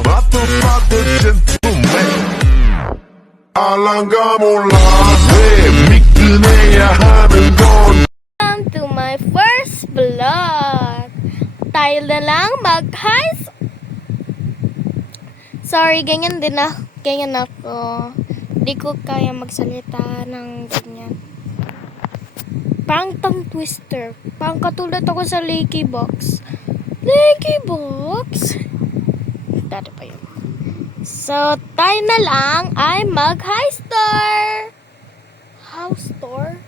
Not the father gentleman 알랑가 몰라 왜 믿으내야 하는 건 Welcome to my first vlog. Tayo na lang mag-high s- Sorry, ganyan din ako. Ganyan ako. Di ko kaya magsalita ng ganyan. Parang tongue twister. Parang katulad ako sa Lakey Box. Lakey Box? Dati pa yun. So, tayo na lang ay mag-high store. House store?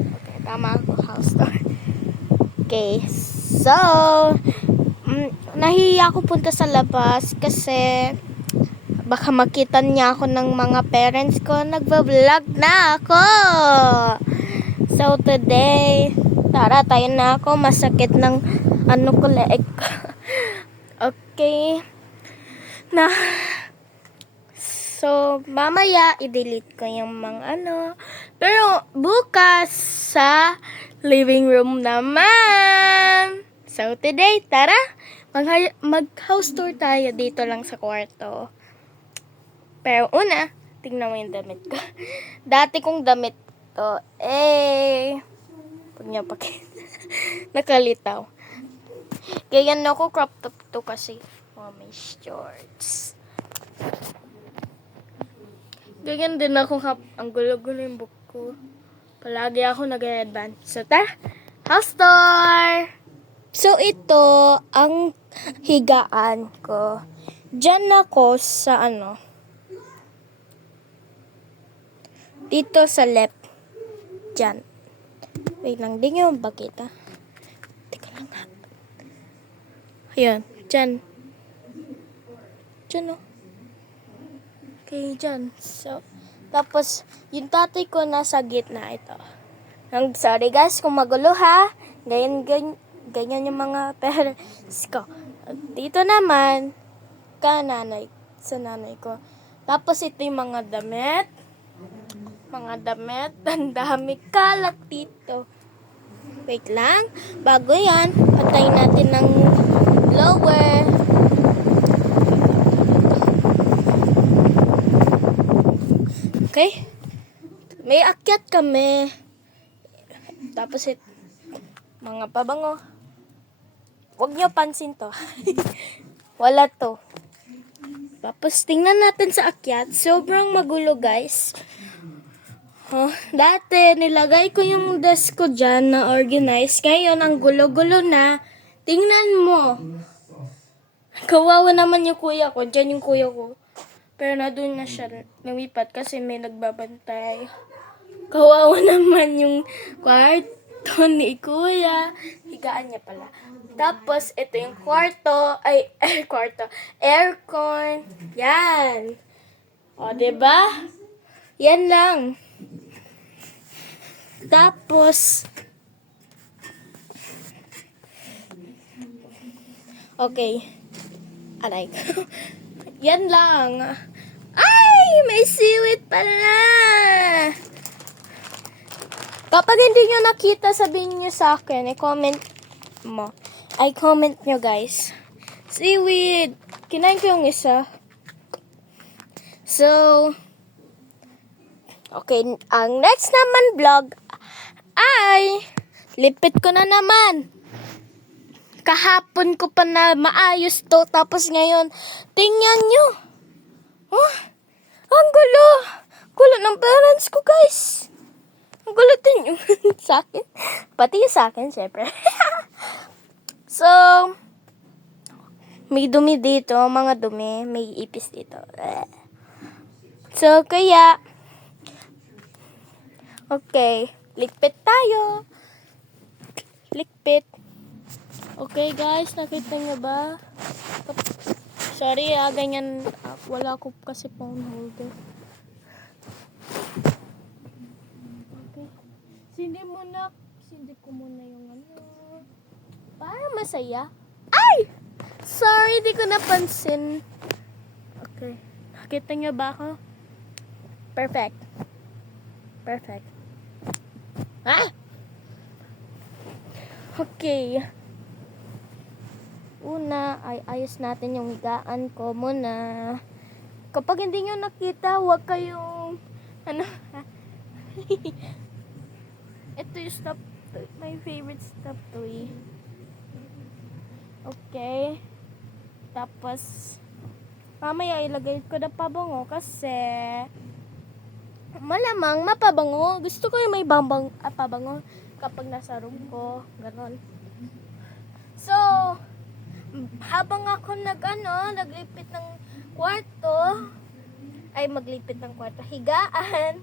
Okay, tama ako, house store. Okay, so, mm, nahiya ako punta sa labas kasi baka makita niya ako ng mga parents ko. Nagbablog na ako! So, today, tara, tayo na ako. Masakit ng ano ko, leeg. okay. Na, So, mamaya, i-delete ko yung mga ano. Pero, bukas sa living room naman. So, today, tara, mag- mag-house tour tayo dito lang sa kwarto. Pero una, tingnan mo yung damit ko. Dati kong damit to, eh, pag niya pakita. Nakalitaw. Ganyan ako, crop top to kasi. Oh, may shorts. Ganyan din ako kap. Ang gulo-gulo yung book ko. Palagi ako nag-advance. So, ta, house tour! So, ito ang higaan ko. Diyan ako sa ano. Dito sa left. Diyan. Wait lang, di nyo ba kita? Teka lang ha. Ayan, diyan. Diyan oh. Okay, dyan. So, tapos, yung tatay ko nasa gitna ito. Ang sorry guys kung magulo ha. Ganyan, ganyan, ganyan yung mga parents ko. Dito naman, ka nanay, sa nanay ko. Tapos ito yung mga damit. Mga damit. Ang dami kalat dito. Wait lang. Bago yan, patayin natin ng blower. Okay? May akyat kami. Tapos it, mga pabango. Huwag nyo pansin to. Wala to. Tapos tingnan natin sa akyat. Sobrang magulo guys. Oh, dati nilagay ko yung desk ko dyan na organized. Ngayon ang gulo-gulo na. Tingnan mo. Kawawa naman yung kuya ko. Dyan yung kuya ko. Pero na doon na siya lumipat kasi may nagbabantay. Kawawa naman yung kwarto ni kuya. Higaan niya pala. Tapos, ito yung kwarto. Ay, eh, kwarto. Aircon. Yan. O, ba? Yan lang. Tapos, okay. Aray. Yan lang. Ay! May seaweed pala! Kapag hindi nyo nakita, sabihin nyo sa akin. I-comment mo. I comment nyo, guys. Seaweed! Kinain ko yung isa. So, okay. Ang next naman vlog ay lipit ko na naman kahapon ko pa na maayos to, tapos ngayon, tingnan nyo. Oh, ang gulo. Gulo ng parents ko, guys. Ang gulo din yung sa akin. Pati yung sa akin, syempre. so, may dumi dito, mga dumi. May ipis dito. So, kaya, okay, likpit tayo. Likpit. Okay guys, nakita niyo ba? Sorry ah, ganyan. ah, wala ko kasi phone holder. Okay. Sindi mo na. Sindi ko muna yung ano. Para masaya. Ay! Sorry, di ko napansin. Okay. Nakita niyo ba ako? Perfect. Perfect. Ah! Okay. Una ay ayos natin yung higaan ko muna. Kapag hindi nyo nakita, huwag kayong ano Ito yung stop to- my favorite stop toy. Okay. Tapos mamaya ilagay ko na pabango kasi malamang mapabango. Gusto ko yung may bambang ah, pabango kapag nasa room ko. Ganon. So, habang ako nag ano, naglipit ng kwarto, ay maglipit ng kwarto, higaan,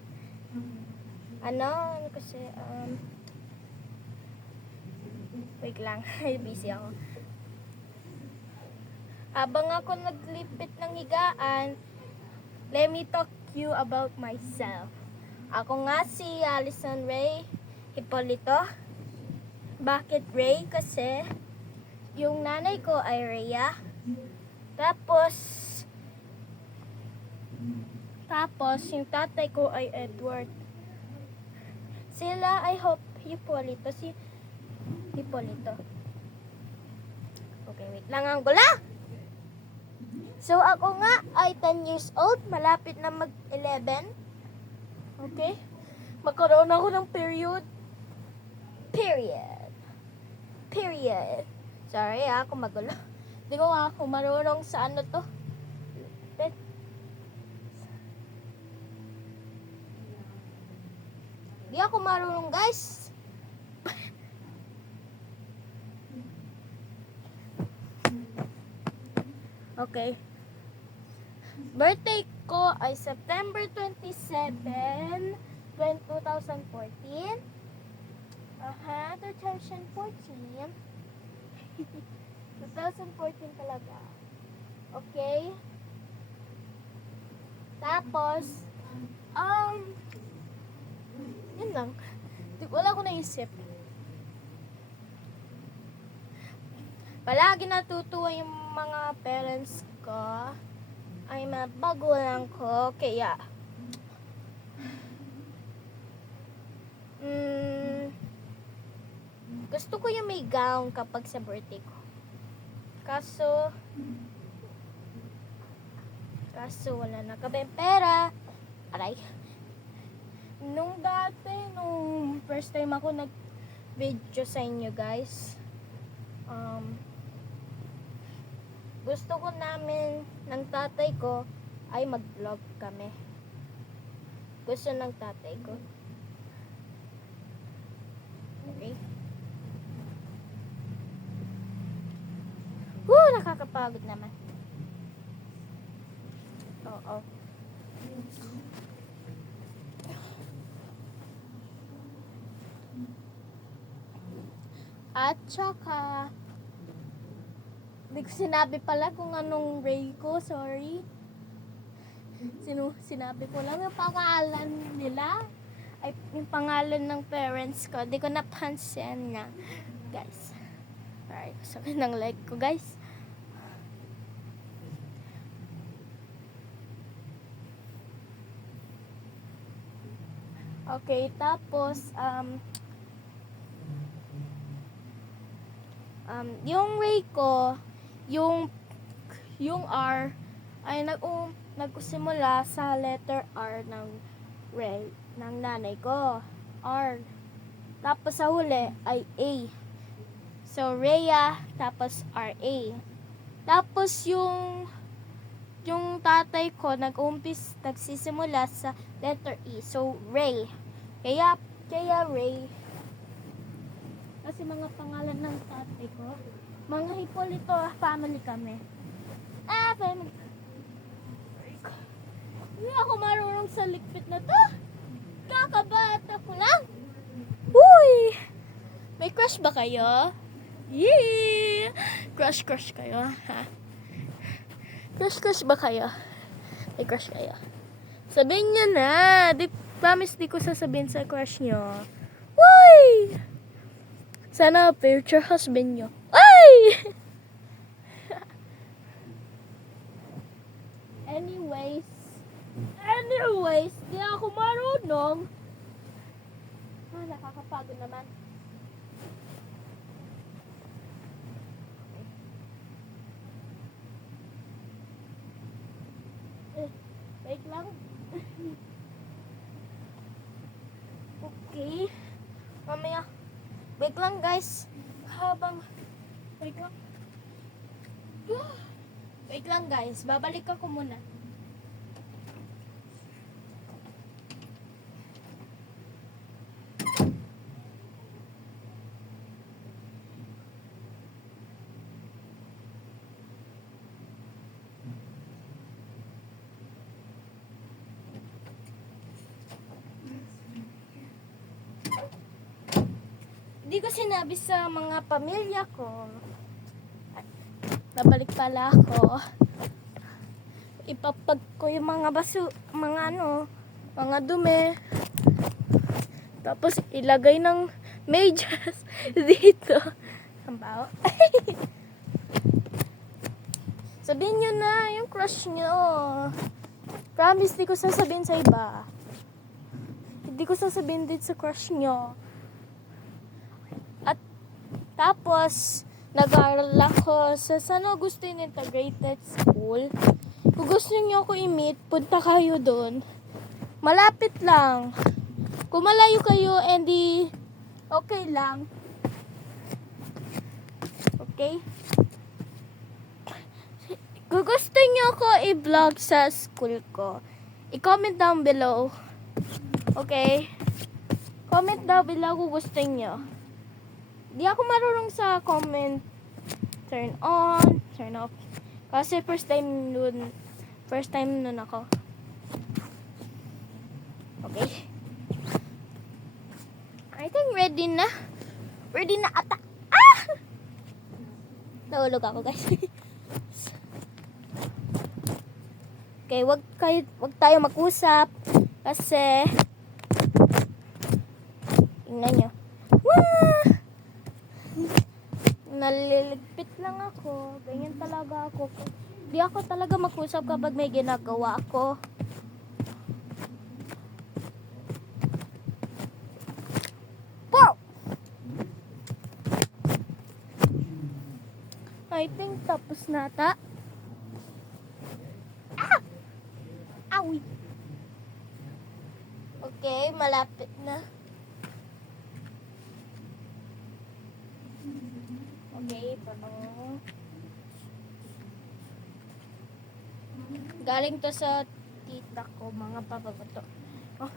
ano, ano kasi, um, wait lang, busy ako. Habang ako naglipit ng higaan, let me talk you about myself. Ako nga si Alison Ray Hipolito. Bakit Ray? Kasi yung nanay ko ay Rhea. Tapos, tapos yung tatay ko ay Edward. Sila ay Hop Hipolito. Si Hipolito. Okay, wait lang ang gula. So, ako nga ay 10 years old. Malapit na mag-11. Okay? Magkaroon ako ng period. Period. Period. Sorry ah, ako magulo. Hindi ko nga ako marunong sa ano to. Tet- Di ako marunong guys. okay. Birthday ko ay September 27, 2014. Aha, 2014. 2014 talaga. Okay? Tapos, um, yun lang. Wala ko naisip. Palagi natutuwa yung mga parents ko ay mabagulang ko. Kaya, mm, gusto ko yung may gown kapag sa birthday ko. Kaso, kaso wala na kami pera. Aray. Nung dati, nung first time ako nag-video sa inyo guys, um, gusto ko namin ng tatay ko ay mag-vlog kami. Gusto ng tatay ko. Okay. Nakakapagod naman. Oo. At saka, hindi ko sinabi pala kung anong ray ko, sorry. Sino, sinabi ko lang yung pangalan nila. Ay, yung pangalan ng parents ko. Hindi ko napansin na. Guys. Alright, sabi ng like ko, guys. Okay, tapos, um, um, yung ray ko, yung, yung R, ay nag, um, nagsimula sa letter R ng ray, ng nanay ko. R. Tapos sa huli ay A. So, Rhea, tapos R-A. Tapos yung yung tatay ko nag-umpis, nagsisimula sa letter E. So, Ray. Kaya, kaya Ray. Kasi mga pangalan ng tatay ko, mga Hipolito family kami. Ah, family. Hindi ako marunong sa likpit na to. Kakabata ko lang. Uy! May crush ba kayo? Yee! Crush, crush kayo, ha? Crush, crush ba kayo? May crush kayo? Sabihin nyo na. Di, promise di ko sasabihin sa crush nyo. Why? Sana future husband nyo. Ay! Anyways. Anyways, di ako marunong. Ah, nakakapagod naman. Wait lang. okay. Mamaya. Wait lang guys. Habang... Wait lang. Wait lang guys. Babalik ako muna. Hindi ko sinabi sa mga pamilya ko. Babalik pala ako. Ipapag ko yung mga baso, mga ano, mga dumi. Tapos ilagay ng medyas dito. Ang baho. Sabihin nyo na yung crush nyo. Promise, di ko sasabihin sa iba. Hindi ko sasabihin din sa crush nyo. Tapos, nag-aaral ako sa San Agustin Integrated School. Kung gusto niyo ako i-meet, punta kayo doon. Malapit lang. Kung malayo kayo, hindi okay lang. Okay? Kung gusto niyo ako i-vlog sa school ko, i-comment down below. Okay? Comment down below kung gusto niyo. Di ako marunong sa comment. Turn on, turn off. Kasi first time nun, first time nun ako. Okay. I think ready na. Ready na ata. Ah! Nahulog ako guys. okay, wag kayo, wag tayo mag-usap. Kasi, tingnan nyo. Naliligpit lang ako. Ganyan talaga ako. Di ako talaga mag-usap kapag may ginagawa ako. Wow! I think tapos na ata. Ah! Awi! Okay, malapit na. Okay, parang... Galing to sa tita ko, mga papabato. Oh.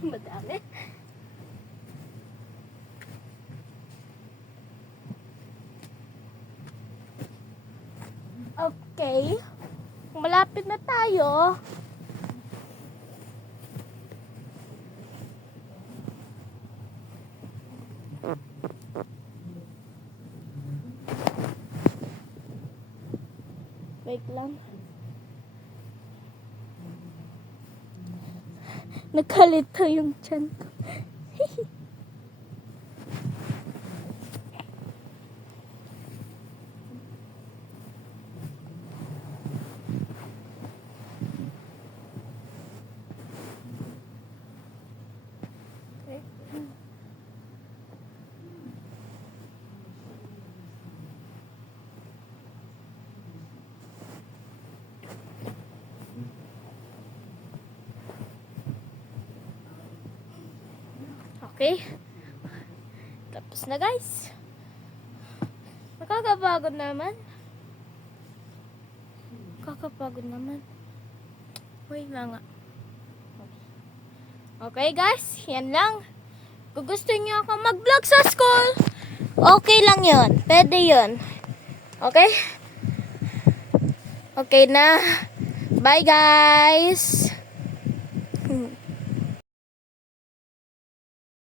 Madami. Okay. Malapit na tayo. Wait lang. Nagkalito yung tiyan ko. Okay. Tapos na guys. Nakakapagod naman. Nakakapagod naman. Lang nga. Okay guys, yan lang. Kung gusto niyo ako mag-vlog sa school, okay lang yon. Pwede yon. Okay? Okay na. Bye guys.